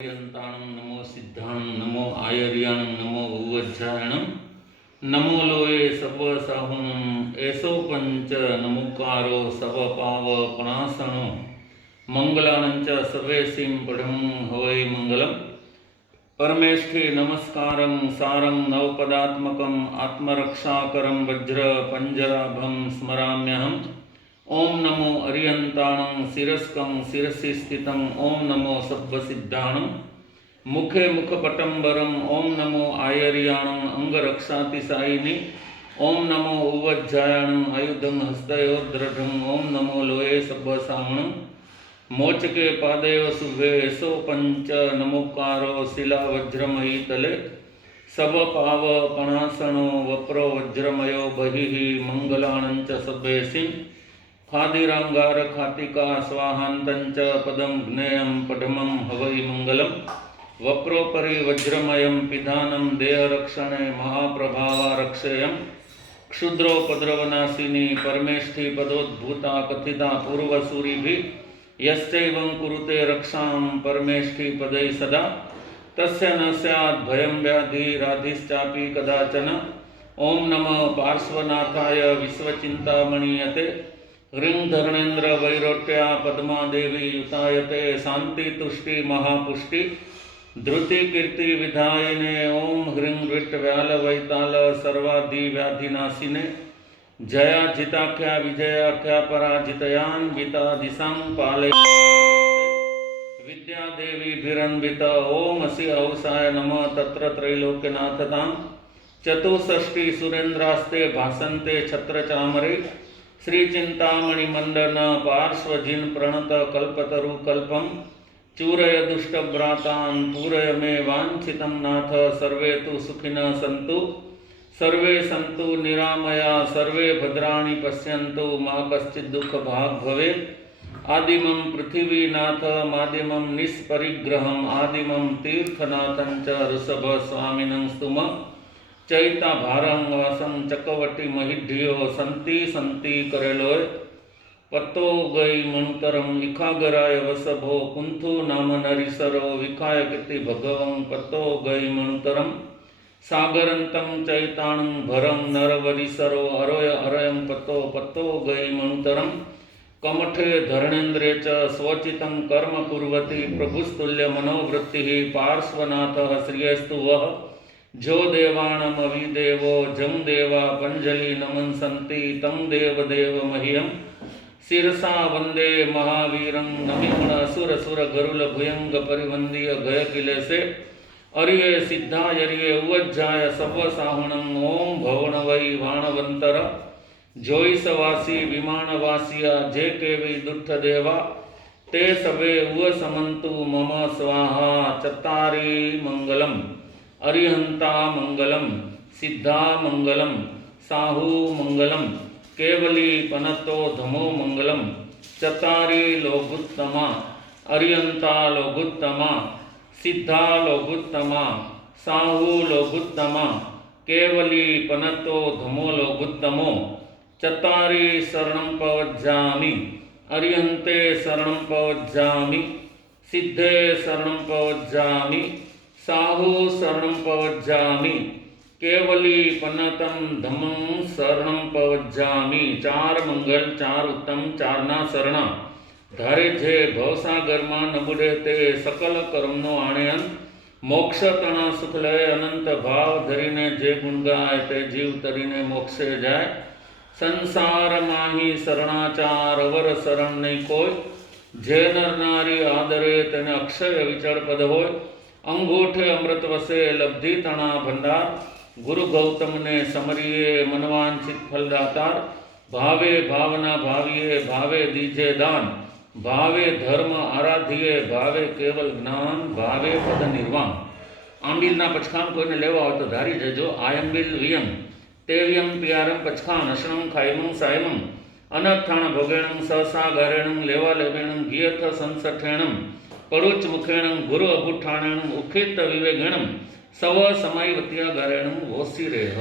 यन्ताणं नमो सिद्धाणं नमो आयर्याणं नमो भुवज्जायणं नमो लोये सर्वसाहुनं ऐसो पंच नमुकारो सर्वपावपणासनो मंगलानंच सर्वेसिं पढं हवै मंगलम। परमेष्ठि नमस्कारं सारं नवपदात्मकम् आत्मरक्षाकरं वज्र पंजराभं स्मराम्यहम्। ओम नमो अरियंताणं शिरस्कं शिरसि स्थितं ओम नमो सब्बसिद्धाणं मुखे मुखपटंबरं ओम नमो आयर्याणं अंगरक्षातिसायिनी ओम नमो उवज्जायणं आयुधं हस्तयोर्दृढं ओम नमो लोये सब्बसाहणं मोचके पादेव शुभे सो पंच नमुकारो शिला वज्रमयी तले सब पाव पणासनो वप्रो वज्रमयो बहिः मंगलानंच सब्बेसिं खादिरांगार खातिका स्वाहांतंच पदम ज्ञेयं पढमं हवै मंगलम। वप्रोपरि वज्रमयं पिधानं देहरक्षणे महाप्रभावारक्षेयं क्षुद्रोपद्रवनाशिनी परमेष्ठि पदोद्भूता कथिता पूर्वसूरिभिः यश्चैवं कुरुते रक्षां परमेष्ठि पदै सदा तस्य न स्यात् भयं व्याधिराधिश्चापि कदाचन। ओम नमः पार्श्वनाथाय विश्वचिन्तामणीयते ह्रीं धरणेन्द्र वैरोट्या पद्मा देवी युतायते शांति तुष्टि महापुष्टि धृति कीर्ति विधायिने ओम ह्रीं विट्ट व्याल वैताल सर्वादि व्याधिनाशिने जया जिताख्या विजयाख्या पराजितयान विता दिशां पालय विद्या देवी भिरन्वित ओम असि औसाय नमः तत्र त्रैलोक्यनाथतां चतुष्षष्टि सुरेन्द्रास्ते भासन्ते छत्रचामरे श्री चिंतामणि मंडन पार्श्वजिन प्रणत कल्पतरु कल्पम चूरय दुष्टभ्रातान् पूरय मे वांछितं नाथ सर्वे तु सुखिनः सन्तु सर्वे सन्तु निरामया सर्वे भद्राणि पश्यन्तु मा कश्चित् दुःख भाग् भवेत्। आदिमं पृथिवीनाथ मादिमं निष्परिग्रहम् आदिमं तीर्थनाथं च ऋषभ स्वामिनं स्तुम चैता भारं वासं चकवटी महिढ्यो संति संति करेलोय पत्तो गई मणुतरम इखागराय वसभो कुंथु नाम नरिसरो विखाय कीर्ति भगवं पत्तो गई मणुतरम सागरंतं चैताणं भरं नरवरिसरो अरोय अरयं पत्तो पत्तो गई मणुतरम कमठे धरणेन्द्रे च स्वचितं कर्म कुर्वति प्रभुस्तुल्य मनोवृत्तिः पार्श्वनाथः श्रियस्तु वः जो देवाणमविदेवो जं देवा पंजलि नमन सन्ति तं देव मह्यं शिरसा वंदे महावीरं नमिमण असुर सुर गरुल भुयंग परिवंदीय गय किलेसे अर्ये सिद्धायर्ये उवज्जाय सव्वसाहुणं ओम भवनवै वाणवंतर जोईसवासी विमानवासिया जे केवि दुष्ट देवा ते सबे उव समन्तु मम स्वाहा चत्तारि मंगलम। अरिहंता मंगलम सिद्धा मंगलम साहू मंगलम केवली पनतो धमो मंगलम चतारी लोगुत्तमा अरिहंता लोगुत्तमा सिद्धा लोगुत्तमा साहू लोगुत्तमा केवली पनतो धमो लोगुत्तमो चतारी शरणं पवज्जामि अरिहंते शरणं पवज्जामि सिद्धे शरणं पवज्जामि साहू शरणं पवज्जामि केवली पन्नतं धम्मं शरणं पवज्जामि। चार मंगल चार उत्तम चारना शरणा धारे जे भवसागरमा न बुडे ते सकल कर्मनो आणेयन मोक्ष तना सुख लय अनंत भाव धरीने जे गुण गाय ते जीव तरीने मोक्षे जाय। संसार माही शरणाचार वर शरण नहीं कोय जे नर नारी आदरे तेने अक्षय विचर पद होय। अंगूठे अमृत वसे लब्धि तणा भंडार गुरु गौतम ने समरिये मनवांछित फल दातार भावे भावना भाविये भावे दीजे दान भावे धर्म आराधिये भावे केवल ज्ञान भावे पद निर्वाण। आंबीलना पचखान कोईने लेवा हो तो धारी जजो आयंबिल वियम तेव्यम प्यारम पचखान अशणं खायमं सायमं अनथाण भोगेणं सहसा गारेणं लेवा लेवेणं गियथ संसठेणं परुच मुखेणं गुरु अभुठाणं उखित विवेगणं सव समायवत्या गारेणं वोसिरेह।